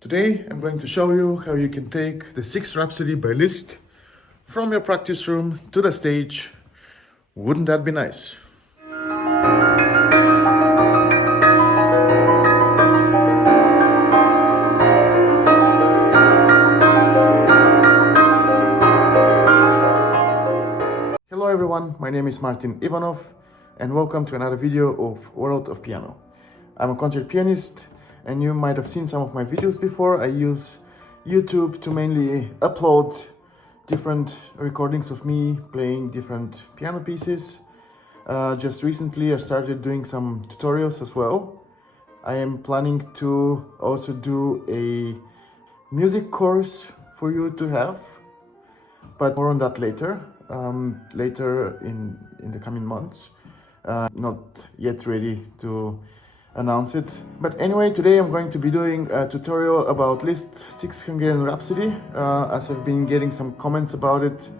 Today I'm going to show you how you can take the 6th Rhapsody by Liszt from your practice room to the stage. Wouldn't that be nice? Hello everyone, my name is Martin Ivanov and welcome to another video of World of Piano. I'm a concert pianist and you might have seen some of my videos before. I use YouTube to mainly upload different recordings of me playing different piano pieces. Just recently I started doing some tutorials as well. I am planning to also do a music course for you to have, but more on that later. Later in the coming months. Not yet ready to announce it. But anyway, today I'm going to be doing a tutorial about Liszt's 6th Hungarian Rhapsody. As I've been getting some comments about it,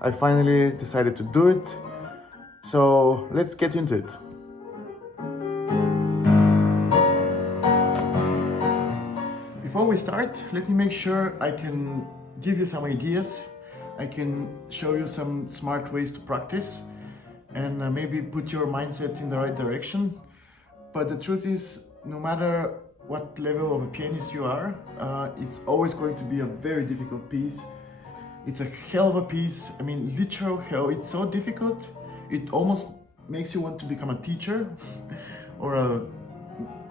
I finally decided to do it. So let's get into it. Before we start, let me make sure I can give you some ideas. I can show you some smart ways to practice and maybe put your mindset in the right direction. But the truth is, no matter what level of a pianist you are, it's always going to be a very difficult piece. It's a hell of a piece. I mean, literal hell. It's so difficult. It almost makes you want to become a teacher or a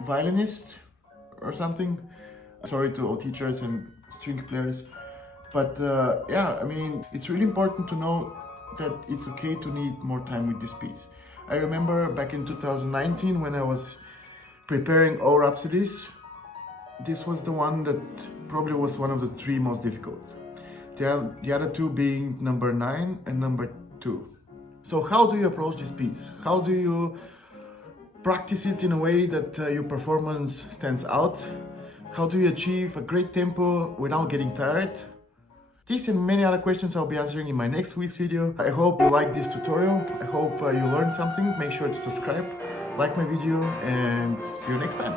violinist or something. Sorry to all teachers and string players. But yeah, I mean, it's really important to know that it's okay to need more time with this piece. I remember back in 2019 when I was preparing all Rhapsodies, this was the one that probably was one of the three most difficult. The other two being number 9 and number 2. So how do you approach this piece? How do you practice it in a way that your performance stands out? How do you achieve a great tempo without getting tired? These and many other questions I'll be answering in my next week's video. I hope you like this tutorial. I hope you learned something. Make sure to subscribe, like my video, and see you next time.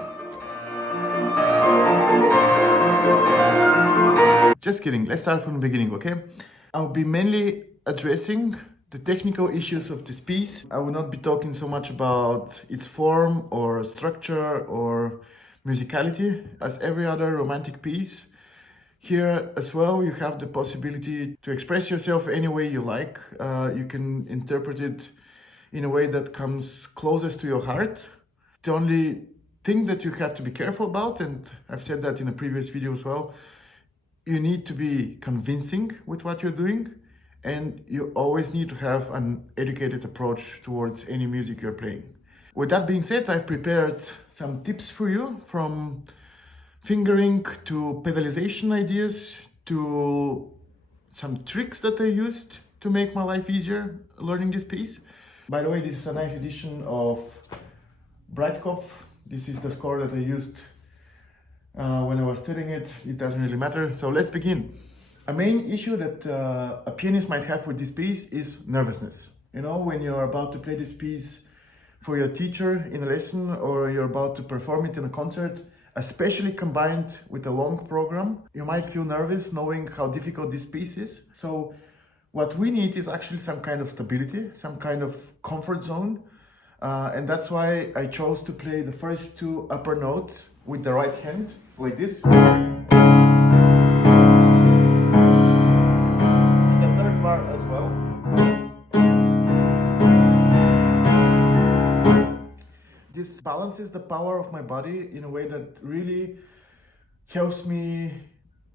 Just kidding, let's start from the beginning, okay? I'll be mainly addressing the technical issues of this piece. I will not be talking so much about its form or structure or musicality as every other romantic piece. Here as well, you have the possibility to express yourself any way you like. You can interpret it in a way that comes closest to your heart. The only thing that you have to be careful about, and I've said that in a previous video as well, you need to be convincing with what you're doing, and you always need to have an educated approach towards any music you're playing. With that being said, I've prepared some tips for you, from fingering to pedalization ideas to some tricks that I used to make my life easier learning this piece. By the way, this is a nice edition of Breitkopf. This is the score that I used when I was studying it. It doesn't really matter. So let's begin. A main issue that a pianist might have with this piece is nervousness. You know, when you're about to play this piece for your teacher in a lesson or you're about to perform it in a concert, especially combined with a long program, you might feel nervous knowing how difficult this piece is. So what we need is actually some kind of stability, some kind of comfort zone. And that's why I chose to play the first 2 upper notes with the right hand, like this. The third bar as well. This balances the power of my body in a way that really helps me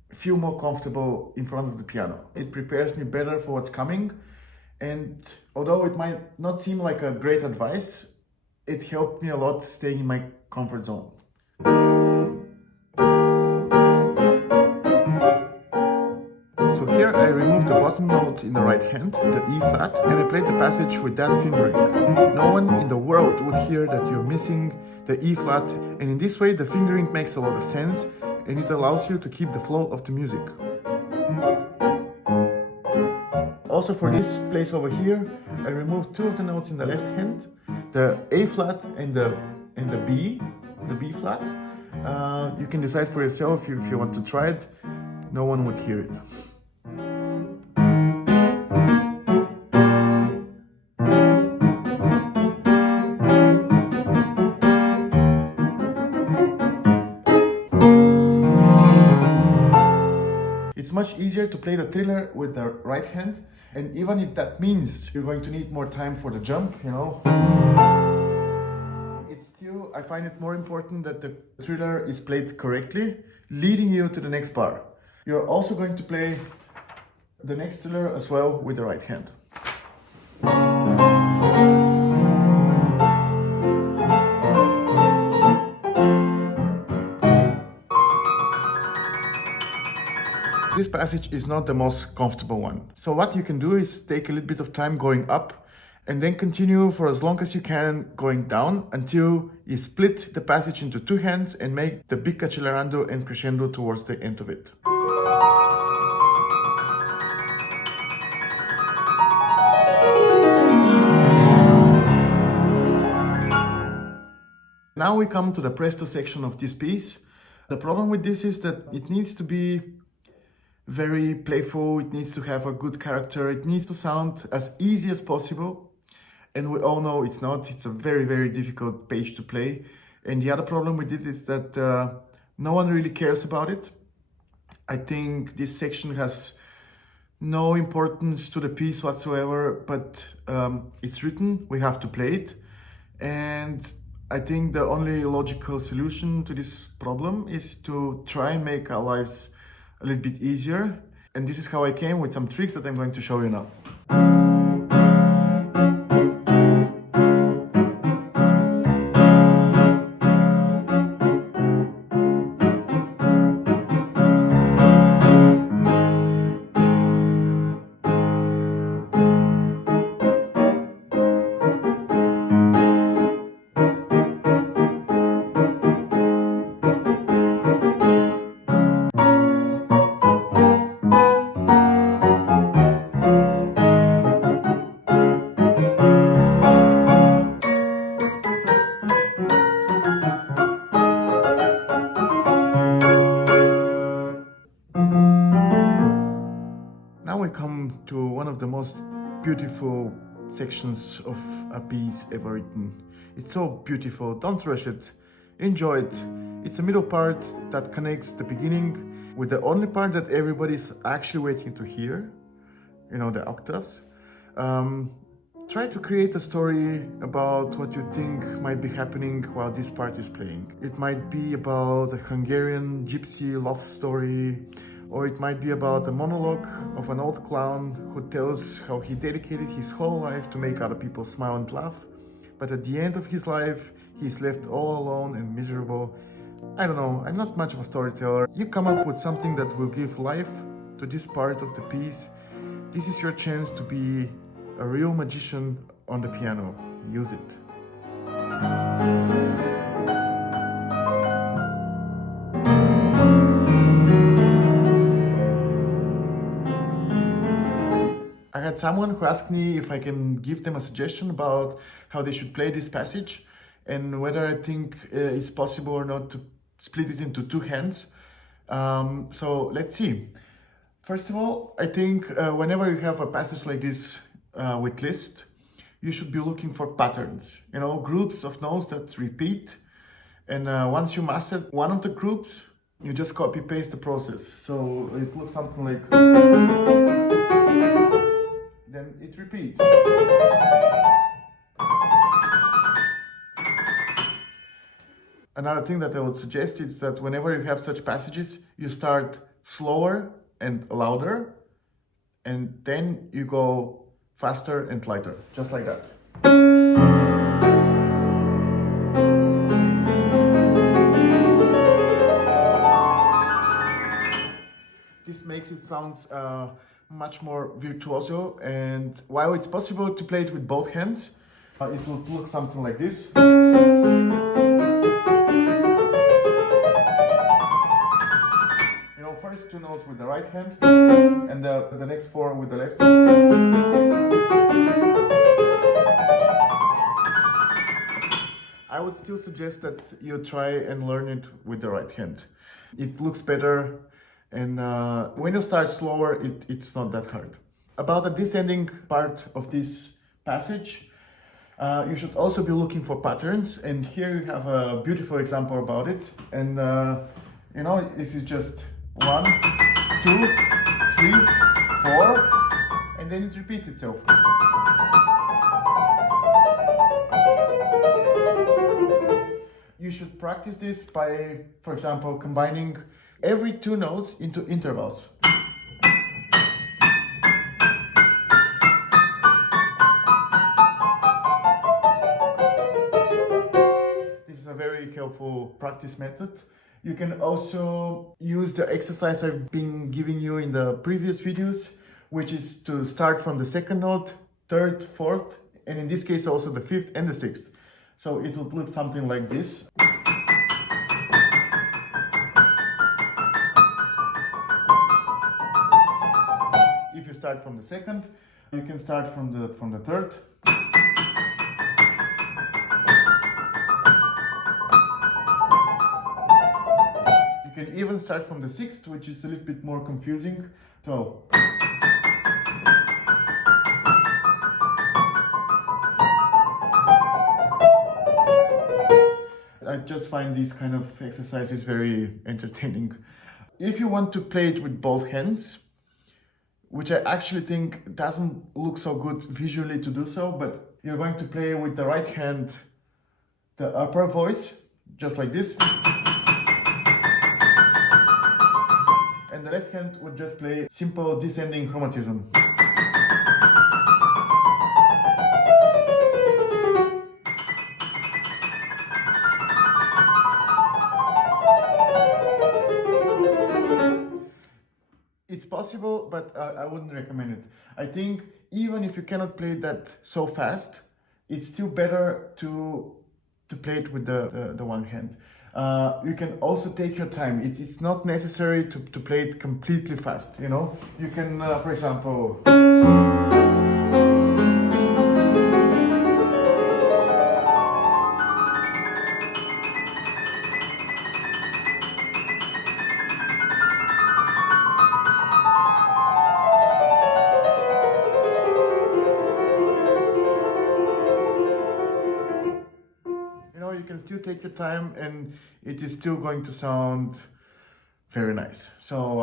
feel more comfortable in front of the piano. It prepares me better for what's coming, and although it might not seem like a great advice, it helped me a lot staying in my comfort zone. So here I removed the bottom note in the right hand, the E flat, and I played the passage with that fingering. No one in the world would hear that you're missing the E flat, and in this way the fingering makes a lot of sense and it allows you to keep the flow of the music. Also for this place over here, I removed 2 of the notes in the left hand, the A flat and the B flat. You can decide for yourself if you want to try it. No one would hear it. It's much easier to play the thriller with the right hand, and even if that means you're going to need more time for the jump, it's still, I find it more important that the thriller is played correctly, leading you to the next bar. You're also going to play the next thriller as well with the right hand. This passage is not the most comfortable one. So what you can do is take a little bit of time going up and then continue for as long as you can going down until you split the passage into two hands and make the big accelerando and crescendo towards the end of it. Now we come to the Presto section of this piece. The problem with this is that it needs to be very playful, it needs to have a good character, it needs to sound as easy as possible. And we all know it's not, it's a very, very difficult page to play. And the other problem with it is that no one really cares about it. I think this section has no importance to the piece whatsoever, but it's written, we have to play it. And I think the only logical solution to this problem is to try and make our lives a little bit easier. And this is how I came with some tricks that I'm going to show you now. Now we come to one of the most beautiful sections of a piece ever written. It's so beautiful, don't rush it, enjoy it. It's a middle part that connects the beginning with the only part that everybody's actually waiting to hear, the octaves. Try to create a story about what you think might be happening while this part is playing. It might be about a Hungarian gypsy love story, or it might be about a monologue of an old clown who tells how he dedicated his whole life to make other people smile and laugh, but at the end of his life, he's left all alone and miserable. I don't know, I'm not much of a storyteller. You come up with something that will give life to this part of the piece. This is your chance to be a real magician on the piano. Use it. I had someone who asked me if I can give them a suggestion about how they should play this passage and whether I think it's possible or not to split it into two hands. So let's see. First of all, I think whenever you have a passage like this with Liszt, you should be looking for patterns, groups of notes that repeat. And once you master one of the groups, you just copy paste the process. So it looks something like, then it repeats. Another thing that I would suggest is that whenever you have such passages, you start slower and louder, and then you go faster and lighter, just like that. This makes it sound much more virtuoso, and while it's possible to play it with both hands, it will look something like this. First two notes with the right hand, and the next four with the left. I would still suggest that you try and learn it with the right hand. It looks better, and when you start slower, it's not that hard. About the descending part of this passage, you should also be looking for patterns, and here you have a beautiful example about it. And you know, this is just 1, 2, 3, 4, and then it repeats itself. You should practice this by, for example, combining every 2 notes into intervals. This is a very helpful practice method. You can also use the exercise I've been giving you in the previous videos, which is to start from the 2nd note, 3rd, 4th, and in this case also the 5th and the 6th. So it would look something like this. If you start from the 2nd, you can start from the 3rd. You can even start from the 6th, which is a little bit more confusing. So I just find these kind of exercises very entertaining. If you want to play it with both hands, which I actually think doesn't look so good visually to do so, but you're going to play with the right hand the upper voice, just like this. And the left hand would just play simple descending chromatism. It's possible, but I wouldn't recommend it. I think even if you cannot play that so fast, it's still better to play it with the one hand. You can also take your time. It's not necessary to play it completely fast, you know? You can, for example... You can still take your time and it is still going to sound very nice. So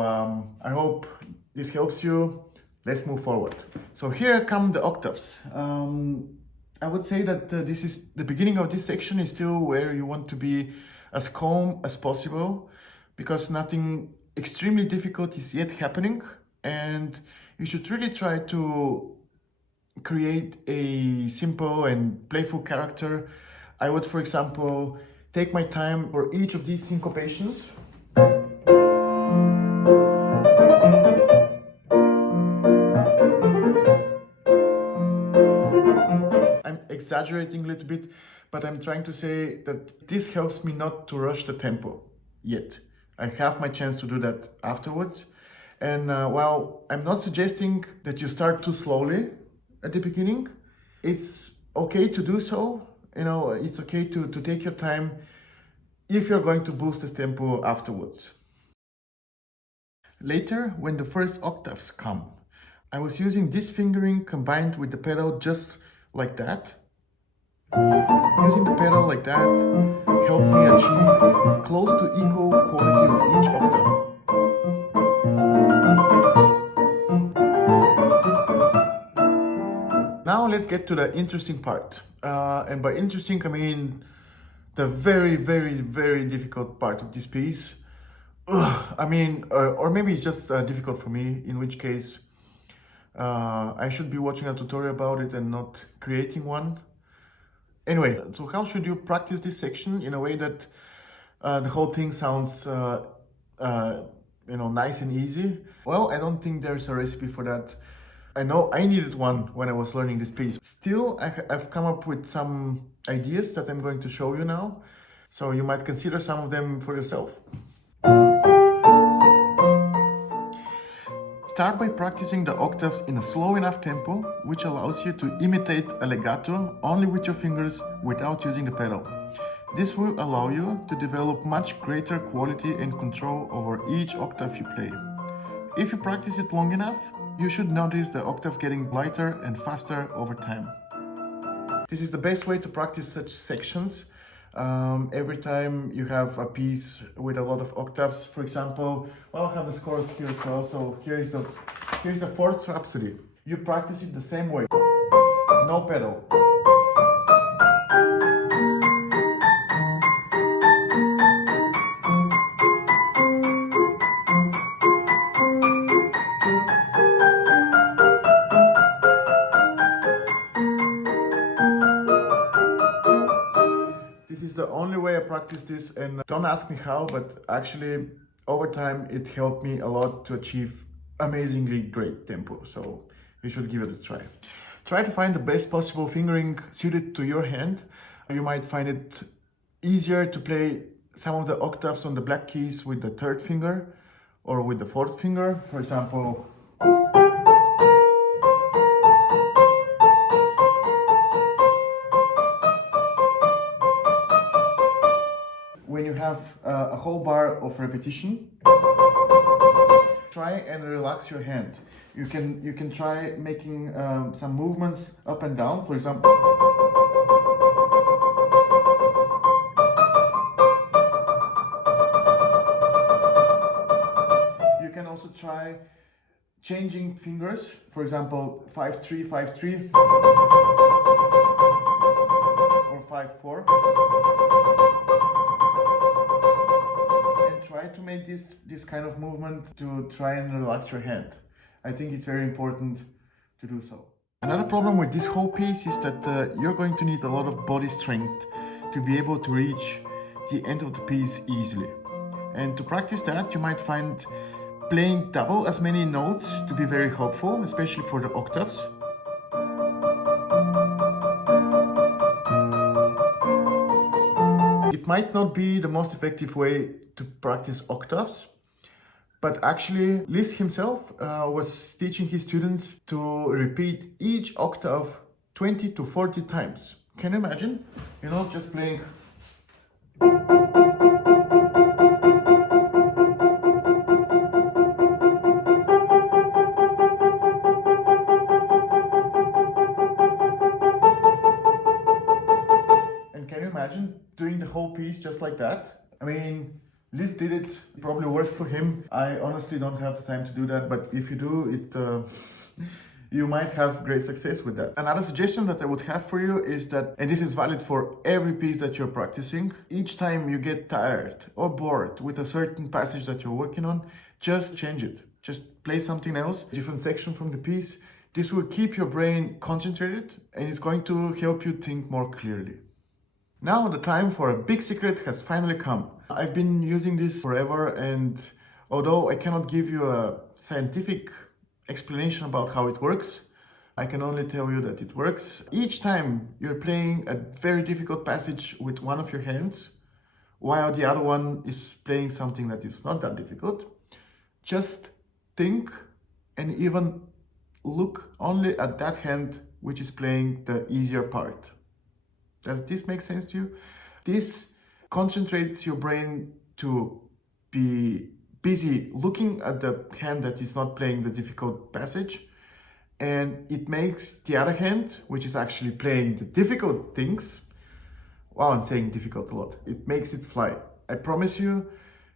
I hope this helps you. Let's move forward. So here come the octaves. I would say that this is the beginning of this section is still where you want to be as calm as possible, because nothing extremely difficult is yet happening, and you should really try to create a simple and playful character. I would, for example, take my time for each of these syncopations. I'm exaggerating a little bit, but I'm trying to say that this helps me not to rush the tempo yet. I have my chance to do that afterwards. And while I'm not suggesting that you start too slowly at the beginning, it's okay to do so. You know, it's okay to take your time if you're going to boost the tempo afterwards. Later, when the first octaves come, I was using this fingering combined with the pedal just like that. Using the pedal like that helped me achieve close to equal quality of each octave. Now let's get to the interesting part. And by interesting, I mean the very, very, very difficult part of this piece. I mean, or maybe it's just difficult for me, in which case I should be watching a tutorial about it and not creating one. Anyway, so how should you practice this section in a way that the whole thing sounds nice and easy? Well, I don't think there's a recipe for that. I know I needed one when I was learning this piece. Still, I've come up with some ideas that I'm going to show you now, so you might consider some of them for yourself. Start by practicing the octaves in a slow enough tempo, which allows you to imitate a legato only with your fingers without using the pedal. This will allow you to develop much greater quality and control over each octave you play. If you practice it long enough, you should notice the octaves getting lighter and faster over time. This is the best way to practice such sections. Every time you have a piece with a lot of octaves, for example, well, I have the scores here as well. So here's the 4th Rhapsody. You practice it the same way, no pedal. This is the only way I practice this, and don't ask me how, but actually over time it helped me a lot to achieve amazingly great tempo. So you should give it a try. Try to find the best possible fingering suited to your hand. You might find it easier to play some of the octaves on the black keys with the 3rd finger or with the 4th finger. For example, when you have a whole bar of repetition, try and relax your hand. You can try making some movements up and down, for example. You can also try changing fingers, for example, 5-3, 5-3 or 5-4. Try to make this kind of movement to try and relax your hand. I think it's very important to do so. Another problem with this whole piece is that you're going to need a lot of body strength to be able to reach the end of the piece easily. And to practice that, you might find playing double as many notes to be very helpful, especially for the octaves. It might not be the most effective way to practice octaves, but actually Liszt himself was teaching his students to repeat each octave 20 to 40 times. Can you imagine? You know, just playing. And can you imagine doing the whole piece just like that? I mean, Liszt did it, probably worked for him. I honestly don't have the time to do that, but if you do, you might have great success with that. Another suggestion that I would have for you is that, and this is valid for every piece that you're practicing, each time you get tired or bored with a certain passage that you're working on, just change it. Just play something else, different section from the piece. This will keep your brain concentrated and it's going to help you think more clearly. Now the time for a big secret has finally come. I've been using this forever, and although I cannot give you a scientific explanation about how it works, I can only tell you that it works. Each time you're playing a very difficult passage with one of your hands, while the other one is playing something that is not that difficult, just think and even look only at that hand which is playing the easier part. Does this make sense to you? This concentrates your brain to be busy looking at the hand that is not playing the difficult passage, and it makes the other hand, which is actually playing the difficult things, wow, I'm saying difficult a lot, it makes it fly. I promise you,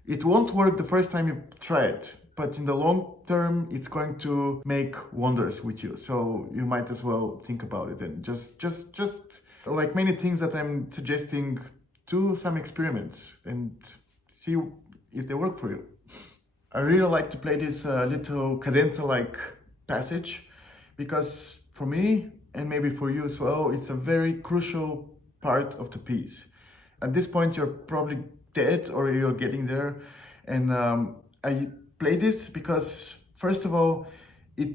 it won't work the first time you try it, but in the long term, it's going to make wonders with you. So you might as well think about it and just like many things that I'm suggesting, do some experiments and see if they work for you. I really like to play this little cadenza-like passage because for me, and maybe for you as well, it's a very crucial part of the piece. At this point, you're probably dead or you're getting there. And I play this because, first of all, it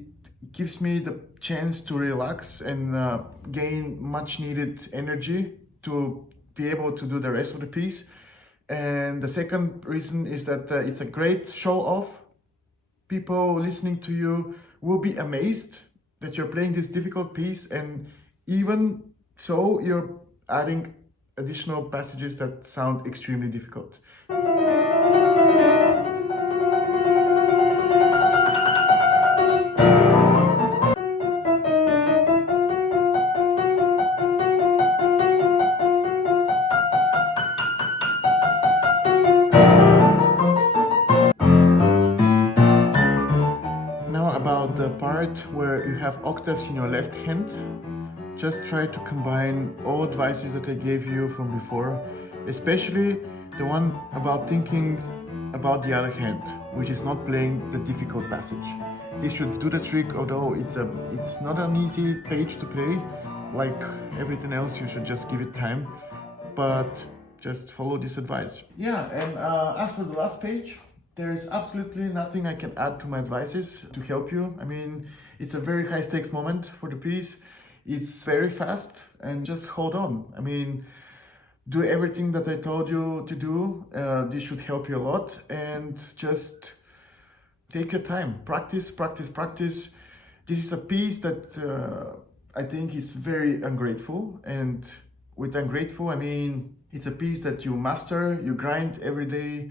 gives me the chance to relax and gain much needed energy to be able to do the rest of the piece. And the second reason is that it's a great show off. People listening to you will be amazed that you're playing this difficult piece, and even so, you're adding additional passages that sound extremely difficult. Now about the part where you have octaves in your left hand, just try to combine all advices that I gave you from before, especially the one about thinking about the other hand, which is not playing the difficult passage. This should do the trick, although it's not an easy page to play. Like everything else, you should just give it time, but just follow this advice. Yeah, and as for the last page, there is absolutely nothing I can add to my advices to help you. I mean, it's a very high stakes moment for the piece. It's very fast, and just hold on. I mean, do everything that I told you to do. This should help you a lot, and just take your time. Practice, practice, practice. This is a piece that I think is very ungrateful, and with ungrateful, I mean, it's a piece that you master, you grind every day,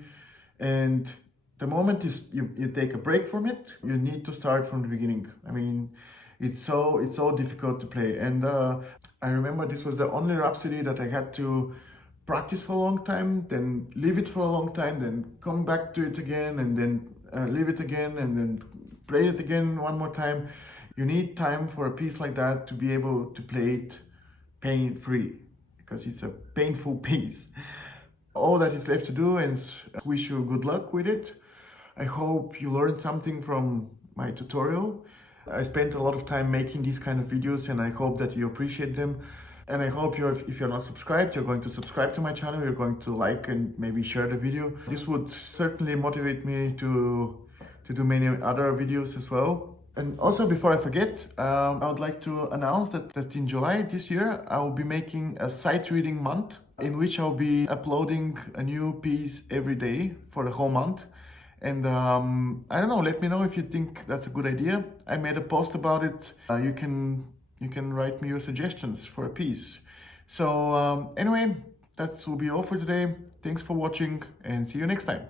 and the moment you take a break from it, you need to start from the beginning. I mean, it's so difficult to play. And I remember this was the only Rhapsody that I had to practice for a long time, then leave it for a long time, then come back to it again, and then leave it again, and then play it again one more time. You need time for a piece like that to be able to play it pain-free, because it's a painful piece. All that is left to do is wish you good luck with it. I hope you learned something from my tutorial. I spent a lot of time making these kind of videos, and I hope that you appreciate them. And I hope if you're not subscribed, you're going to subscribe to my channel, you're going to like and maybe share the video. This would certainly motivate me to do many other videos as well. And also, before I forget, I would like to announce that in July this year, I will be making a sight reading month, in which I'll be uploading a new piece every day for the whole month. And I don't know, let me know if you think that's a good idea. I made a post about it. You can write me your suggestions for a piece. So anyway, that will be all for today. Thanks for watching, and see you next time.